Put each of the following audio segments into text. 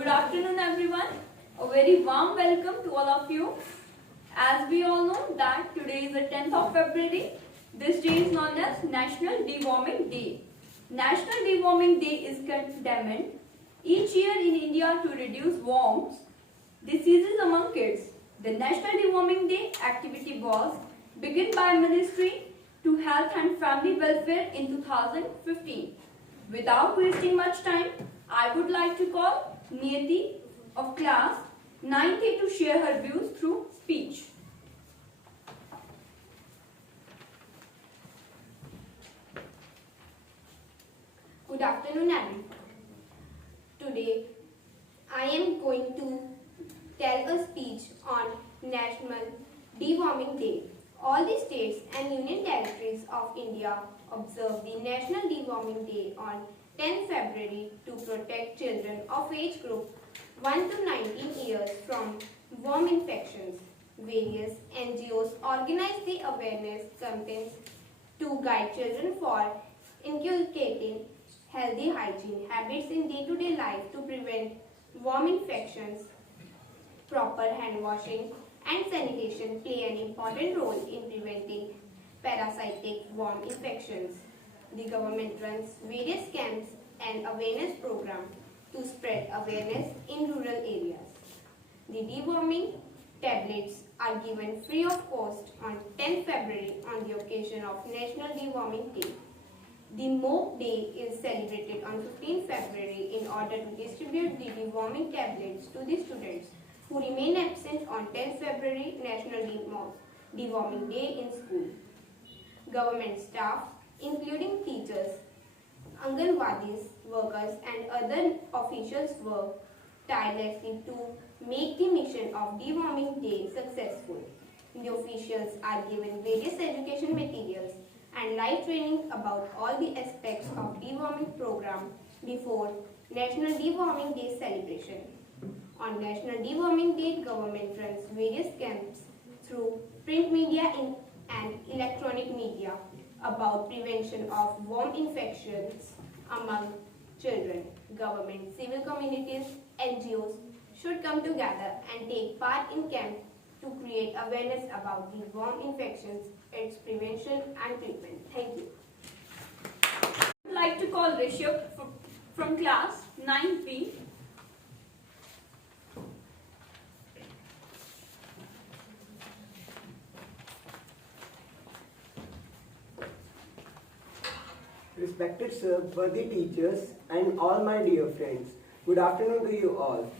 Good afternoon everyone. A very warm welcome to all of you. As we all know that today is the 10th of February. This day is known as National Deworming Day. National Deworming Day is condemned each year in India to reduce worms, diseases among kids. The National Deworming Day activity was begun by Ministry to Health and Family Welfare in 2015. Without wasting much time, I would like to call Niyati of class 9th to share her views through speech. Good afternoon everyone. Today I am going to tell a speech on National Deworming Day. All the states and union territories of India observe the National Deworming Day on 10 February to protect children of age group 1 to 19 years from worm infections. Various NGOs organize the awareness campaigns to guide children for inculcating healthy hygiene habits in day-to-day life to prevent worm infections. Proper hand washing and sanitation play an important role in preventing parasitic worm infections. The government runs various camps and awareness programs to spread awareness in rural areas. The deworming tablets are given free of cost on 10 February on the occasion of National Deworming Day. The Mock Day is celebrated on 15 February in order to distribute the deworming tablets to the students who remain absent on 10 February National Deworming Day in school. Government staff, including teachers, Anganwadis, workers and other officials work tirelessly to make the mission of Deworming Day successful. The officials are given various education materials and live training about all the aspects of deworming program before National Deworming Day celebration. On National Deworming Day, government runs various camps through print media and electronic media about prevention of worm infections among children. Government, civil communities, NGOs should come together and take part in camps to create awareness about the worm infections, its prevention and treatment. Thank you. I would like to call Rishabh from class 9B. Respected sir, worthy teachers, and all my dear friends, good afternoon to you all.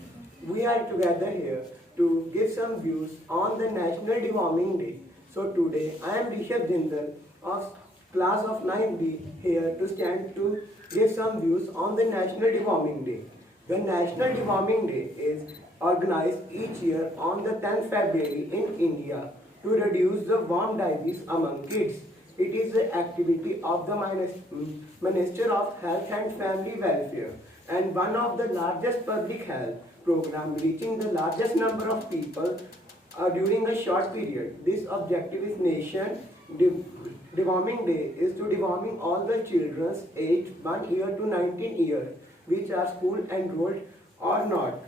We are together here to give some views on the National Deworming Day. So today I am Rishabh Jindal of class of 9B here to stand to give some views on the National Deworming Day. The National Deworming Day is organized each year on the 10th February in India to reduce the worm disease among kids. It is the activity of the Minister of Health and Family Welfare and one of the largest public health programs reaching the largest number of people during a short period. This objective is Nation Deworming Day is to deworming all the children aged 1 year to 19 years which are school enrolled or not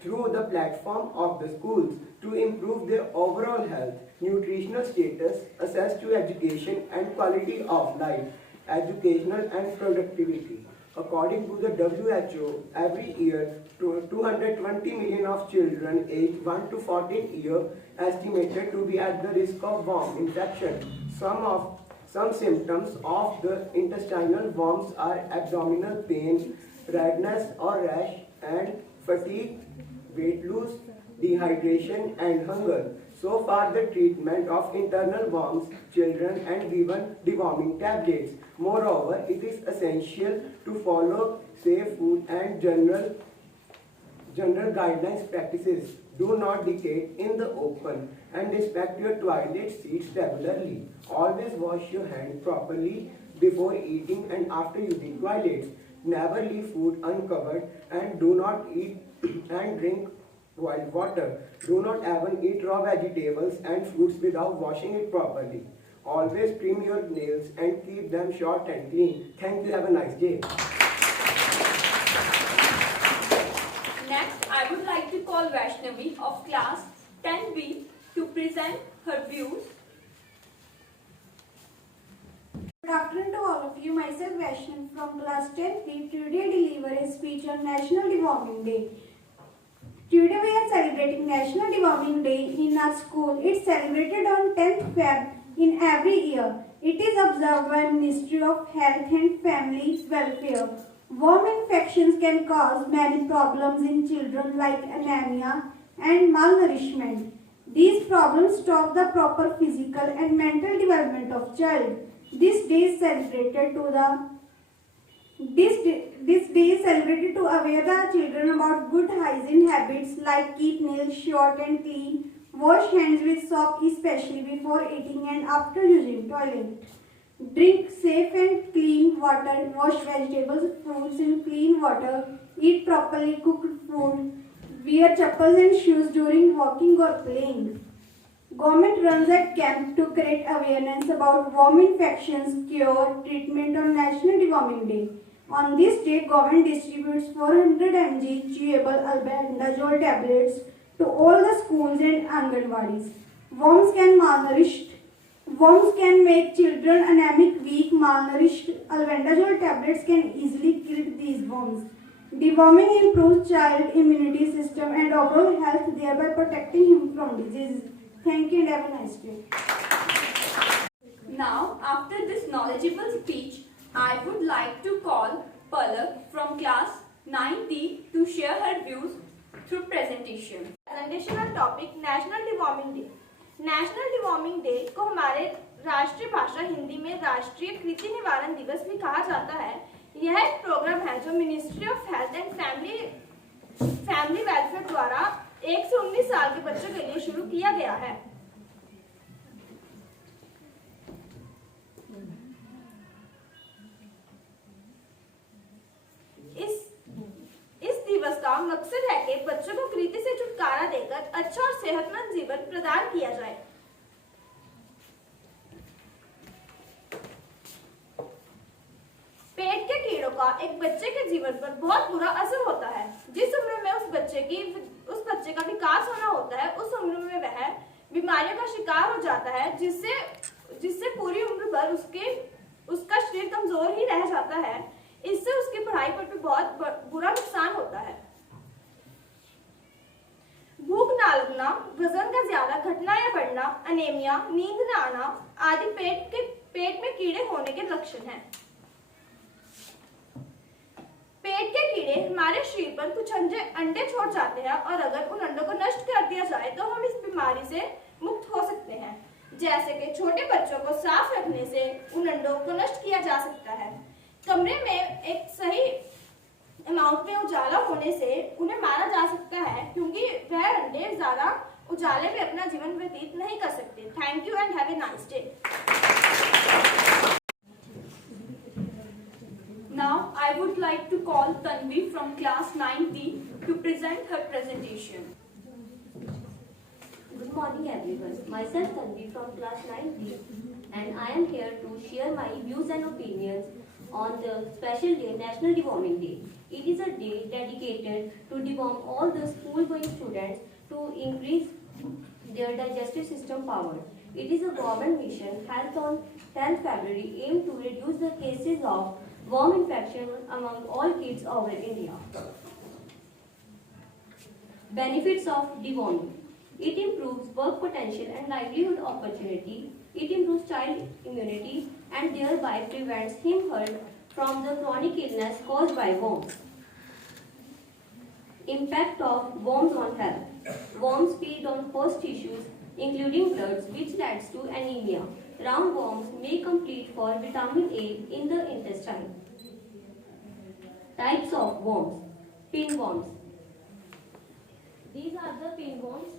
through the platform of the schools to improve their overall health, nutritional status, access to education and quality of life, educational and productivity. According to the WHO, every year 220 million of children aged 1 to 14 years estimated to be at the risk of worm infection. Some symptoms of the intestinal worms are abdominal pain, redness or rash, and fatigue, weight loss, dehydration and hunger. So far the treatment of internal worms, children and given deworming tablets. Moreover, it is essential to follow safe food and general guidelines practices. Do not defecate in the open and inspect your toilet seats regularly. Always wash your hands properly before eating and after using toilets. Never leave food uncovered and do not eat and drink boiled water. Do not even eat raw vegetables and fruits without washing it properly. Always trim your nails and keep them short and clean. Thank you. Have a nice day. Vaishnavi of class 10B to present her views. Good afternoon to all of you. Myself Vaishnavi from class 10B today deliver a speech on National Deworming Day. Today we are celebrating National Deworming Day in our school. It's celebrated on 10th Feb in every year. It is observed by Ministry of Health and Family Welfare. Worm infections can cause many problems in children like anemia and malnourishment. These problems stop the proper physical and mental development of child. This day is celebrated to aware the children about good hygiene habits like keep nails short and clean, wash hands with soap especially before eating and after using toilet. Drink safe and clean water, wash vegetables, fruits in clean water, eat properly cooked food, wear chappals and shoes during walking or playing. Government runs a camp to create awareness about worm infections, cure, treatment on National Deworming Day. On this day, government distributes 400 mg chewable albendazole tablets to all the schools and anganwadis. Worms can make children anemic, weak, malnourished. Albendazole tablets can easily kill these worms. Deworming improves child immunity system and overall health, thereby protecting him from disease. Thank you and have a nice day. Now, after this knowledgeable speech, I would like to call Palak from class 9D to share her views through presentation. Presentation on topic national deworming day. National deworming day को हमारे राष्ट्रीय भाषा हिंदी में राष्ट्रीय कृति निवारण दिवस भी कहा जाता है। यह एक प्रोग्राम है जो ministry of health and family welfare द्वारा 1 से 19 साल के बच्चों के लिए शुरू किया गया है। इस दिवस का मकसद है कि बच्चों को कृति से छुटकारा देकर अच्छा और सेहतमंद जीवन प्रदान किया जाए। पेट के कीड़ों का एक बच्चे के जीवन पर बहुत बुरा असर होता है। जिस उम्र में उस बच्चे का विकास होना होता है, उस उम्र में वह बीमारियों का शिकार हो जाता है, जिससे पूरी उम्र भर उसका शरीर कमजोर ही रह जाता है। इससे उसकी पढ़ाई पर भी बहुत बुरा नुकसान होता है। भूख ना लगना, वजन का ज्यादा घटना या बढ़ना, अनेमिया, नींद न आना आदि पेट में कीड़े होने के लक्षण हैं। पेट के कीड़े हमारे शरीर पर कुछ अंडे छोड़ जाते हैं और अगर उन अंडों को नष्ट कर दिया जाए तो हम इस बीमारी से मुक्त हो सकते हैं। जैसे कि छोटे बच्चों को साफ रखने से उन अंडों को नष्ट किया जा सकता है। कमरे में एक सही अमाउंट में उजाला होने से उन्हें मारा जा सकता है, क्योंकि वह अंडे ज्यादा उजाले में अपना जीवन व्यतीत नहीं कर सकते। Thank you and have a nice day. Now, I would like to call Tanvi from class 9D to present her presentation. Good morning everyone. Myself Tanvi from class 9D and I am here to share my views and opinions on the special day, National Deworming Day. It is a day dedicated to deworm all the school-going students to increase their digestive system power. It is a government mission held on 10th February aimed to reduce the cases of worm infection among all kids over India. Benefits of deworming. It improves work potential and livelihood opportunity. It improves child immunity and thereby prevents him hurt from the chronic illness caused by worms. Impact of worms on health. Worms feed on host tissues including bloods, which leads to anemia. Roundworms may compete for vitamin A in the intestine. Types of worms. Pinworms. These are the pinworms.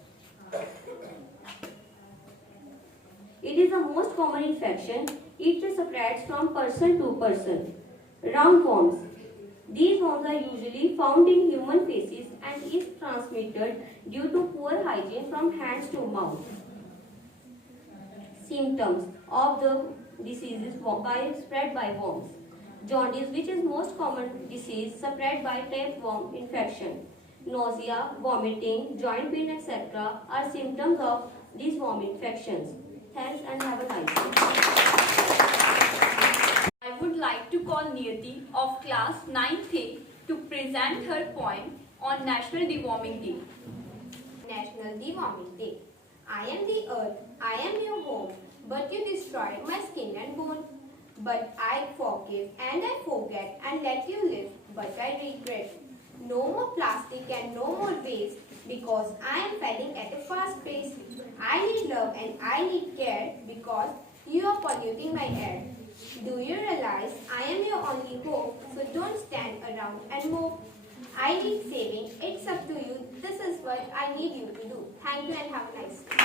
It is the most common infection. It spreads from person to person. Roundworms. These worms are usually found in human feces and is transmitted due to poor hygiene from hands to mouth. Symptoms of the diseases spread by worms. Jaundice, which is most common disease spread by tapeworm infection. nausea, vomiting, joint pain, etc. are symptoms of these worm infections. Thanks and have a nice day. I would like to call Niyati of class 9th A to present her point on National Deworming Day. National Deworming Day. I am the earth, I am your home, but you destroyed my skin and bone. But I forgive and I forget and let you live, but I regret. No more plastic and no more waste, because I am fading at a fast pace. I need love and I need care, because you are polluting my air. Do you realize I am your only hope, so don't stand around and mope. I need saving, it's up to you, this is what I need you to do. Thank you and have a nice day.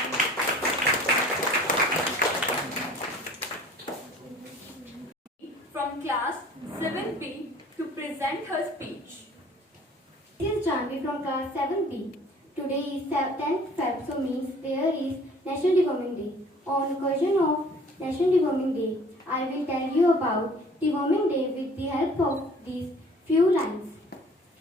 From class 7B to present her speech. This is Janvi from class 7B. Today is 10th Feb, so means there is National Deworming Day. On occasion of National Deworming Day, I will tell you about Deworming Day with the help of these few lines.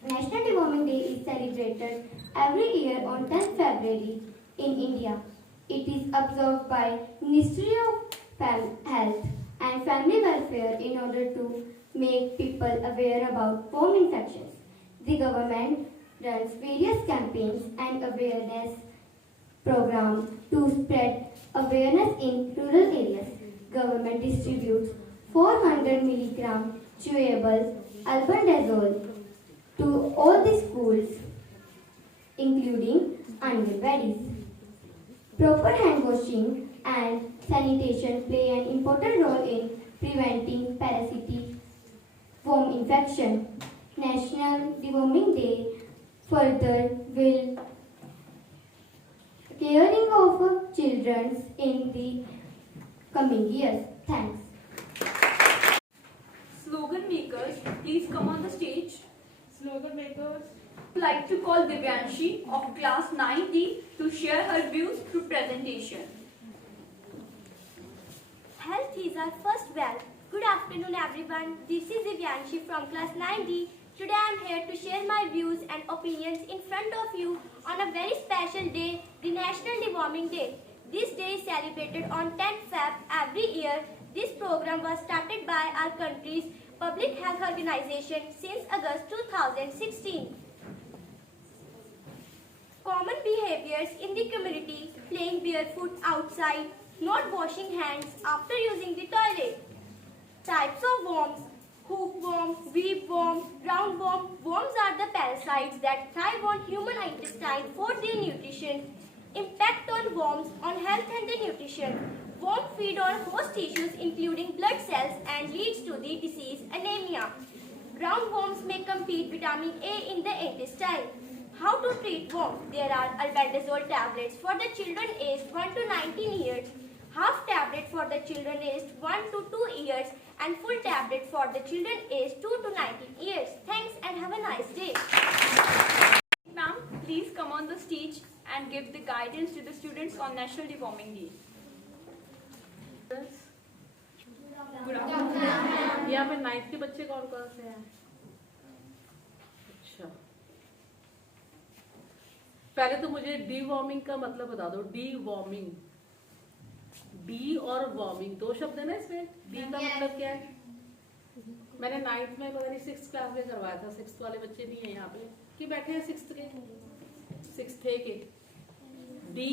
National Deworming Day is celebrated every year on 10th February in India. It is observed by Ministry of Health and Family Welfare in order to make people aware about worm infections. The government runs various campaigns and awareness programs to spread awareness in rural areas. Government distributes 400 mg chewable albendazole to all the schools, including Anganwadis. Proper hand washing and sanitation play an important role in preventing parasitic worm infection. National Deworming Day further will caring of children in the coming years. Thanks. Slogan makers, please come on the stage. Slogan makers. I would like to call Divyanshi of class 9D to share her views through presentation. Health is our first wealth. Good afternoon everyone. This is Divyanshi from class 9D. Today I am here to share my views and opinions in front of you on a very special day, the National Deworming Day. This day is celebrated on 10th Feb every year. This program was started by our country's public health organization since August 2016. Common behaviors in the community: playing barefoot outside, not washing hands after using the toilet. Types of worms: hookworm, weepworm, roundworm. Worms are the parasites that thrive on human intestine for their nutrition. Impact on worms on health and the nutrition. Worms feed on host tissues including blood cells and leads to the disease anemia. Roundworms may compete vitamin A in the intestine. How to treat worms? There are albendazole tablets for the children aged 1 to 19 years, half tablet for the children aged 1 to 2 years, and full tablet for the children aged 2 to 19 years. Thanks and have a nice day. Ma'am, please come on the stage and give the guidance to the students on National Deworming Day. Good afternoon. यहाँ पे 9th के बच्चे कौन कौन से हैं? अच्छा, पहले तो मुझे डीवॉर्मिंग का मतलब बता दो। डीवॉर्मिंग, डी और वॉर्मिंग दो शब्द है ना इसमें। डी का मतलब क्या है? मैंने 9th में पता नहीं 6th क्लास में करवाया था। 6th वाले बच्चे नहीं है यहाँ पे कि बैठे हैं 6th के, 6th के। डी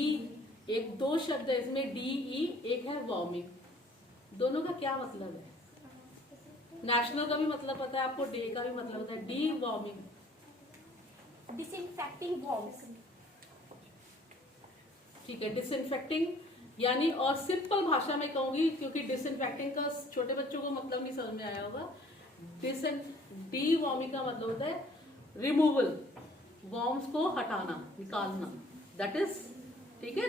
एक दो शब्द है इसमें, डी ई, एक है वॉर्मिंग। दोनों का क्या मतलब है? नेशनल का भी मतलब पता है आपको, डे का भी मतलब पता है। D warming, Disinfecting worms. ठीक है, डिसइंफेक्टिंग यानी, और सिंपल भाषा में कहूंगी क्योंकि डिसइंफेक्टिंग का छोटे बच्चों को मतलब नहीं समझ में आया होगा। डी वॉर्मिंग का मतलब होता है रिमूवल, वॉर्म्स को हटाना, निकालना। दैट इज, ठीक है,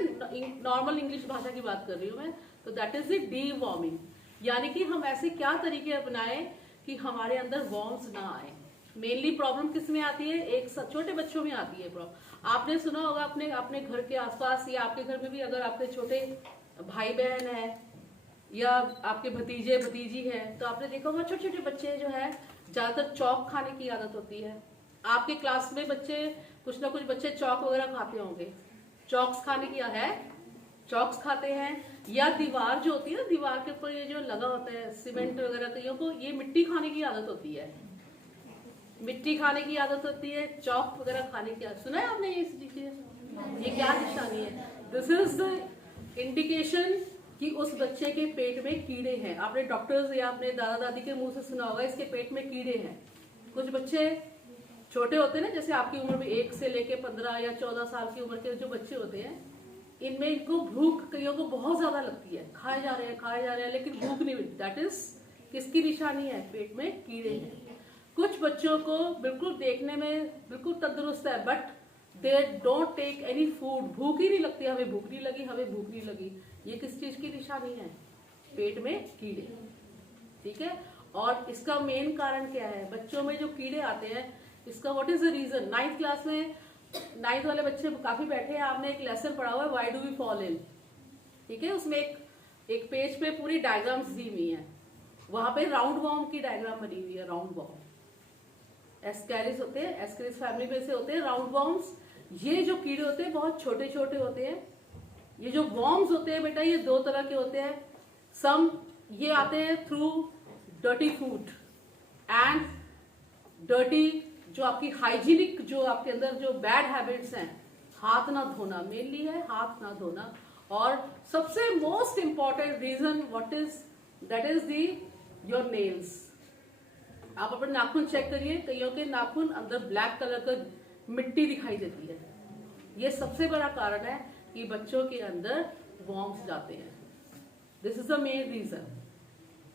नॉर्मल इंग्लिश भाषा की बात कर रही हूँ मैं, तो that is the D warming. यानी कि हम ऐसे क्या तरीके अपनाएं कि हमारे अंदर वॉर्म्स ना आए। मेनली प्रॉब्लम किस में आती है? एक छोटे बच्चों में आती है प्रॉब्लम। आपने सुना होगा अपने अपने घर के आसपास या आपके घर में भी, अगर आपके छोटे भाई बहन है या आपके भतीजे भतीजी है, तो आपने देखा होगा छोटे छोटे बच्चे जो है ज्यादातर चॉक खाने की आदत होती है। आपके क्लास में बच्चे कुछ ना कुछ बच्चे चौक वगैरह खाते होंगे। चौक्स खाने की है, चौक्स खाते हैं, या दीवार जो होती है ना, दीवार के ऊपर ये जो लगा होता है सीमेंट वगैरह, कईयों को ये मिट्टी खाने की आदत होती है, मिट्टी खाने की आदत होती है, चौक वगैरह खाने की आदत। सुना है आपने ये चीजें? ये क्या निशानी है? दिस इज द इंडिकेशन कि उस बच्चे के पेट में कीड़े हैं। आपने डॉक्टर्स या अपने दादा दादी के मुंह से सुना होगा इसके पेट में कीड़े हैं। कुछ बच्चे छोटे होते हैं ना, जैसे आपकी उम्र में 1 से लेके 15 या 14 साल की उम्र के जो बच्चे होते हैं, इनमें इनको भूख कईयों को बहुत ज्यादा लगती है, खाए जा रहे हैं लेकिन भूख नहीं मिलती। दैट इज किसकी निशानी है? पेट में कीड़े हैं। कुछ बच्चों को बिल्कुल देखने में बिल्कुल तंदुरुस्त है, but they don't take any food, भूख ही नहीं लगती, हमें भूख नहीं लगी, हमें भूख नहीं लगी। ये किस चीज की निशानी है? पेट में कीड़े। ठीक है, और इसका मेन कारण क्या है? बच्चों में जो कीड़े आते हैं, इसका what is the reason? 9th class में 9th वाले बच्चे काफी बैठे हैं, आपने एक लेसन पढ़ा हुआ है why do we fall in. ठीक है, उसमें एक पेज पे पूरी डायग्राम्स दी हुई है, वहां पे राउंड वॉर्म की डायग्राम बनी हुई है। राउंड वॉर्म एस्कैरिस होते हैं, एस्कैरिस फैमिली में से होते हैं राउंड वॉर्म्स। ये जो कीड़े होते हैं बहुत छोटे छोटे होते हैं। ये जो वॉर्म्स होते हैं बेटा, ये 2 तरह के होते हैं। सम ये आते हैं through dirty food and dirty, जो आपकी हाइजीनिक, जो आपके अंदर जो बैड हैबिट्स हैं, हाथ ना धोना मेनली है, हाथ ना धोना। और सबसे most important reason what is, that is the your nails. आप अपने नाखून चेक करिए, कईयों के नाखून अंदर ब्लैक कलर का मिट्टी दिखाई देती है। ये सबसे बड़ा कारण है कि बच्चों के अंदर वॉर्म्स जाते हैं। This is the main reason.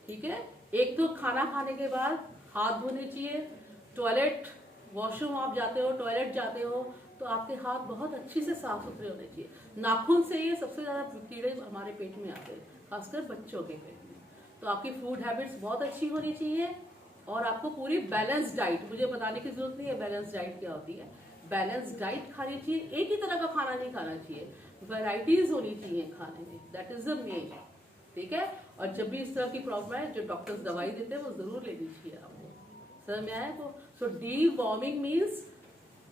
ठीक है, एक तो खाना खाने के बाद हाथ धोने चाहिए। टॉयलेट, वॉशरूम आप जाते हो, टॉयलेट जाते हो, तो आपके हाथ बहुत अच्छी से साफ सुथरे होने चाहिए। नाखून से ये सबसे ज्यादा कीड़े हमारे पेट में आते हैं, खासकर बच्चों के पेट में। तो आपकी फूड हैबिट्स बहुत अच्छी होनी चाहिए, और आपको पूरी बैलेंस डाइट, मुझे बताने की जरूरत नहीं है बैलेंस डाइट क्या होती है। बैलेंस डाइट खानी चाहिए, एक ही तरह का खाना नहीं खाना चाहिए, वैराइटीज होनी चाहिए खाने में। That is the main. ठीक है, और जब भी इस तरह की प्रॉब्लम है, जो डॉक्टर्स दवाई देते हैं वो जरूर लेनी चाहिए आपको। समझ में आया को? So deworming means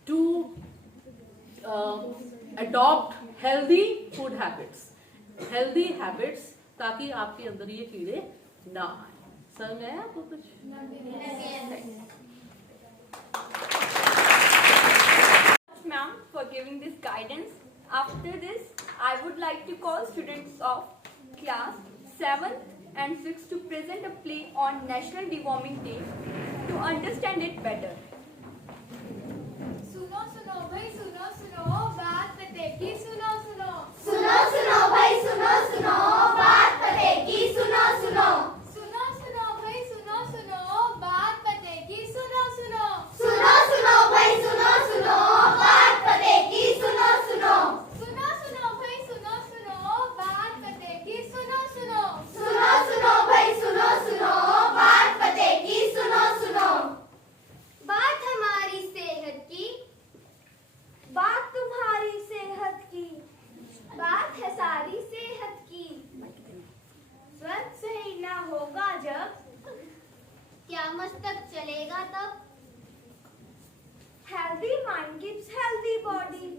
to adopt healthy food habits, healthy habits, ताकि आपके अंदर ये कीड़े ना आए। समझ में आया आपको कुछ? Ma'am, for giving this guidance. After this, I would like to call students of class 7th and 6th to present a play on National Deworming Day to understand it better. सुनो सुनो भाई सुनो सुनो, बात पते की सुनो सुनो। सुनो सुनो भाई सुनो सुनो, बात पते की सुनो सुनो। सुनो सुनो भाई सुनो सुनो, बात पते की सुनो सुनो। सुनो सुनो भाई सुनो सुनो, बात पते की सुनो सुनो। सुनो सुनो भाई सुनो सुनो, बात पते की सुनो सुनो। सुनो सुनो भाई सुनो सुनो, बात पते की सुनो सुनो। बात हमारी सेहत की, बात तुम्हारी सेहत की, बात है सारी सेहत की। स्वस्थ सही ना होगा जब, क्या मस्तक चलेगा तब। Healthy mind gives healthy body.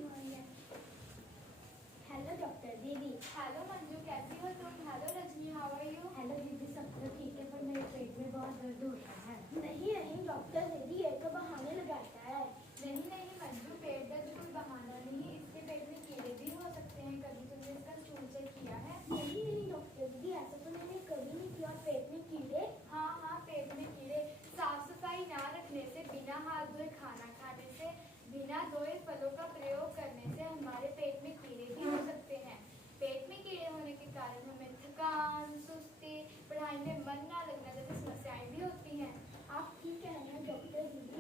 Hello doctor दीदी। हेलो मंजू, कैसी हो तुम। Hello Rajni, how are you. Hello दीदी, सब तो ठीक है, पर मेरे पेट में बहुत दर्द होता है। नहीं नहीं डॉक्टर दीदी, ये तो बहाने लगाता है। नहीं नहीं मंजू, पेट दर्द कोई बहाना नहीं, इसके पेट में कीड़े भी हो सकते हैं। कभी तुमने इसका स्टूल चेक किया है। नहीं नहीं डॉक्टर दीदी, ऐसा तो मैंने कभी नहीं किया। पेट में कीड़े? हाँ हाँ, पेट में कीड़े। साफ सफाई ना रखने से, बिना हाथ धोए खाना खाने से, बिना धोए फलों का प्रयोग करने से हमारे पेट में कीड़े भी हो सकते हैं। पेट में कीड़े होने के कारण हमें थकान, सुस्ती, पढ़ाई में मन ना लगना जैसी समस्याएं भी होती हैं। आप ठीक है ना डॉक्टर दीदी?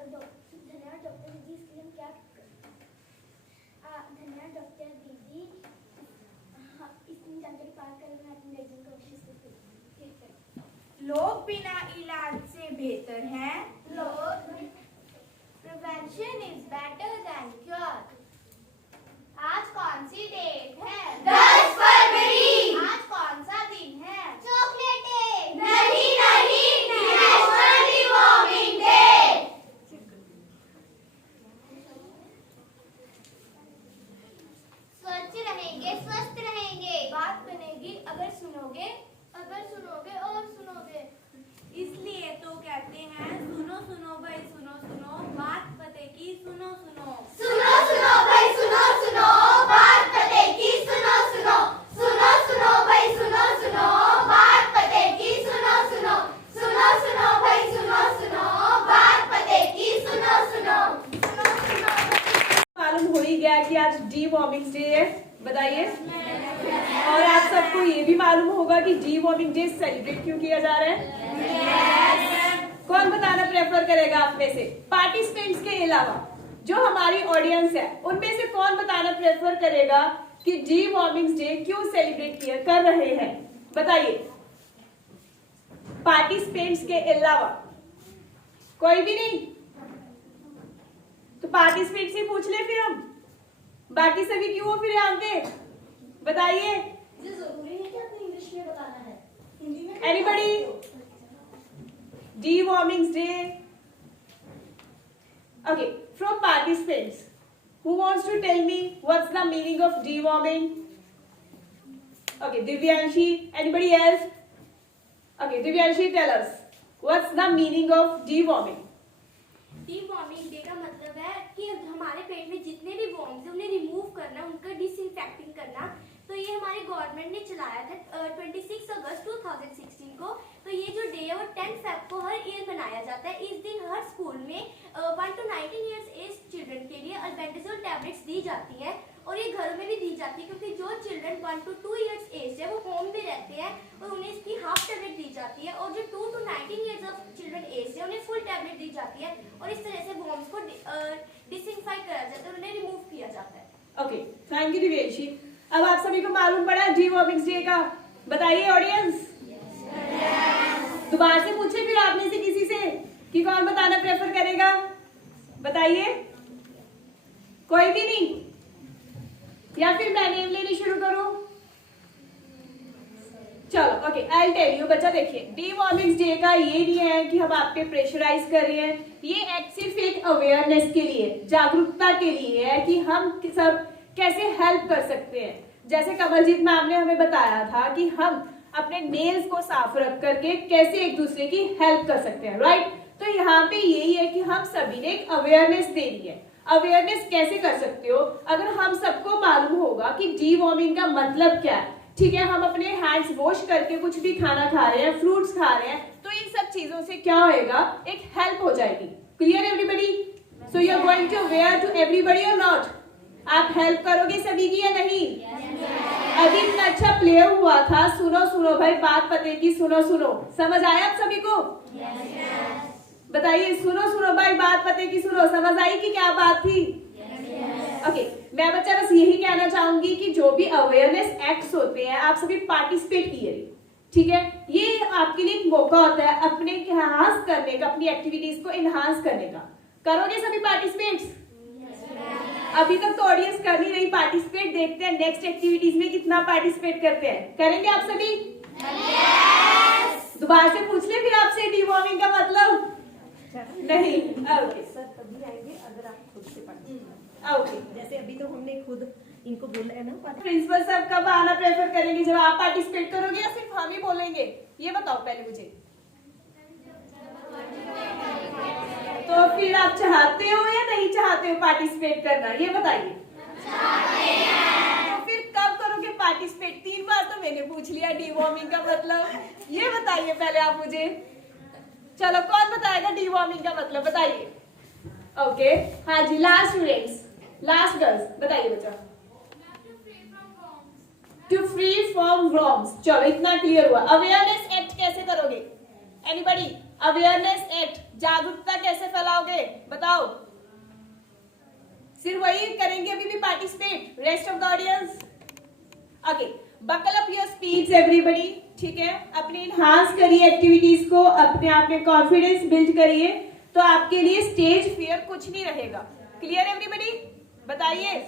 धन्यवाद डॉक्टर दीदी, इसके लिए हम क्या धन्यवाद डॉक्टर दीदी, इतनी जानकारी पास करने में अपनी लेकिन कोशिश की। ठीक है। लोग बिना इलाज से बेहतर हैं। Prevention is better than cure. आज कौन सी डेट है? 10 फरवरी। आज कौन सा दिन है? Chocolate day. नहीं नेशनल डिवॉर्मिंग डे। स्वच्छ रहेंगे स्वस्थ रहेंगे। बात बनेगी अगर सुनोगे और सुनोगे। इसलिए तो कहते हैं सुनो सुनो भाई सुनो सुनो, बात पते की सुनो सुनो। सुनो सुनो भाई सुनो सुनो, बात पते की सुनो सुनो। सुनो सुनो भाई सुनो सुनो, बात पते की सुनो सुनो। सुनो सुनो भाई सुनो सुनो, बात पते की सुनो सुनो। मालूम हो ही गया कि आज डिवॉर्मिंग डे है, बताइए। और आप सबको ये भी मालूम होगा कि डिवॉर्मिंग डे सेलिब्रेट क्यों किया जा रहा है। कौन बताना प्रेफर करेगा आप में से? पार्टिसिपेंट्स के अलावा जो हमारी ऑडियंस है उनमें से कौन बताना प्रेफर करेगा कि डिवॉर्मिंग डे क्यों सेलिब्रेट कर रहे हैं? बताइए। पार्टिसिपेंट्स के अलावा कोई भी नहीं? तो पार्टिसिपेंट से पूछ ले फिर हम, बाकी सभी क्यों फिर यहाँ पे? बताइए। जरूरी है कि आपने इंग्लिश में बताना है, हिंदी में? Anybody? Deworming day. Okay, from participants, who wants to tell me what's the meaning of deworming? Okay, Divyanshi. Anybody else? Okay, Divyanshi, tell us what's the meaning of deworming? Deworming day का मतलब है कि हमारे पेट में जितने भी वॉर्म्स हैं उन्हें रिमूव करना, उनका डिसइंफेक्टिंग करना। तो ये हमारी गवर्नमेंट ने चलाया था 26 अगस्त 2016 को। तो ये जो डे है वो 10 फेब को हर ईयर मनाया जाता है। इस दिन हर स्कूल में 1 to 19 ईयर्स एज चिल्ड्रन के लिए अल्बेंडाजोल टैबलेट्स दी जाती है और ये घरों में भी दी जाती है, क्योंकि जो चिल्ड्रन 1 to 2 ईयर्स एज है वो होम में रहते हैं और उन्हें इसकी हाफ टैबलेट दी जाती है, और जो 2 to 19 years of children age है उन्हें फुल टैबलेट दी जाती है। और इस तरह से वॉर्म्स को डिसइंफेक्ट करा जाता है और उन्हें रिमूव किया जाता है। Okay, thank you Divyanshi. अब आप सभी को मालूम पड़ा डिवॉर्मिंग डे का? बताइए ऑडियंस। दोबारा से पूछे फिर आप में से किसी से कि कौन बताना प्रेफर करेगा? बताइए। कोई भी नहीं? या फिर मैं नेम लेनी शुरू करूं? चलो ओके, आई टेल यू। बच्चा देखिए, डिवॉर्मिंग डे का ये नहीं है कि हम आप पे प्रेशराइज कर रहे हैं। ये एक्ट सिर्फ एक अवेयरनेस के लिए, जागरूकता के लिए है कि हम सब कैसे हेल्प कर सकते हैं। जैसे कमलजीत मैम ने हमें बताया था कि हम अपने नेल्स को साफ रख करके कैसे एक दूसरे की हेल्प कर सकते हैं, राइट? तो यहाँ पे यही है कि हम सभी ने एक अवेयरनेस देनी है। अवेयरनेस कैसे कर सकते हो? अगर हम सबको मालूम होगा कि डिवॉर्मिंग का मतलब क्या है, ठीक है, हम अपने हैंड्स वॉश करके कुछ भी खाना खा रहे हैं, फ्रूट्स खा रहे हैं, तो इन सब चीजों से क्या होएगा? एक हेल्प हो जाएगी। Clear everybody? So you are going to aware to everybody और नॉट? आप हेल्प करोगे सभी की या नहीं? अभी इतना अच्छा प्ले हुआ था, सुनो सुनो भाई बात पते की सुनो सुनो। समझ आया आप सभी को? बताइए, सुनो सुनो भाई बात पते की सुनो। समझ आई कि क्या बात थी? ओके, मैं बच्चा बस यही कहना चाहूंगी कि जो भी अवेयरनेस एक्ट्स होते हैं आप सभी पार्टिसिपेट कीजिए, ठीक है? ये आपके लिए एक मौका होता है अपने एनहांस करने का, अपनी एक्टिविटीज को एनहांस करने का। करोगे सभी पार्टिसिपेट्स? अभी तक तो ऑडियंस कर नहीं रही पार्टिसिपेट, देखते हैं नेक्स्ट एक्टिविटीज में कितना पार्टिसिपेट करते हैं। करेंगे आप सभी? दोबारा से पूछ ले फिर आपसे डिवॉर्मिंग का मतलब? नहीं? ओके सर तभी आएंगे अगर आप खुद से ओके। जैसे अभी तो हमने खुद इनको बोला है ना। प्रिंसिपल साहब कब आना प्रेफर करेंगे? जब आप पार्टिसिपेट करोगे या सिर्फ हम ही बोलेंगे? ये बताओ पहले मुझे। तो फिर आप चाहते हो या नहीं चाहते हो पार्टिसिपेट करना? ये बताइए। तो फिर कब करोगे पार्टिसिपेट? 3 बार तो मैंने पूछ लिया डिवॉर्मिंग का मतलब। ये बताइए पहले आप मुझे। चलो कौन बताएगा डिवॉर्मिंग का मतलब? बताइए। ओके, हाँ जी, लास्ट स्टूडेंट्स, लास्ट गर्ल्स, बताइए बच्चा। To free from worms. चलो इतना क्लियर हुआ। अवेयरनेस एक्ट कैसे करोगे? एनीबडी? अवेयरनेस एक्ट, जागरूकता कैसे फैलाओगे बताओ? सिर्फ वही करेंगे अभी भी participate, rest of the audience? Okay, buckle up your speech everybody, ठीक है? अपने इनहांस करिए एक्टिविटीज को, अपने आप में कॉन्फिडेंस बिल्ड करिए, तो आपके लिए स्टेज फियर कुछ नहीं रहेगा। Clear everybody? बताइए।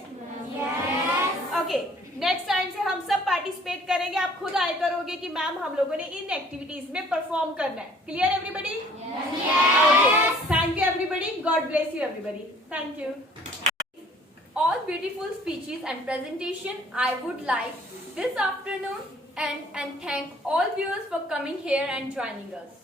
ओके, नेक्स्ट टाइम से हम सब पार्टिसिपेट करेंगे, आप खुद आए करोगे कि मैम हम लोगों ने इन एक्टिविटीज में परफॉर्म करना है। Clear everybody? Thank you everybody, God bless you everybody, thank you. All beautiful speeches and presentation I would like this afternoon and thank all viewers for coming here and joining us.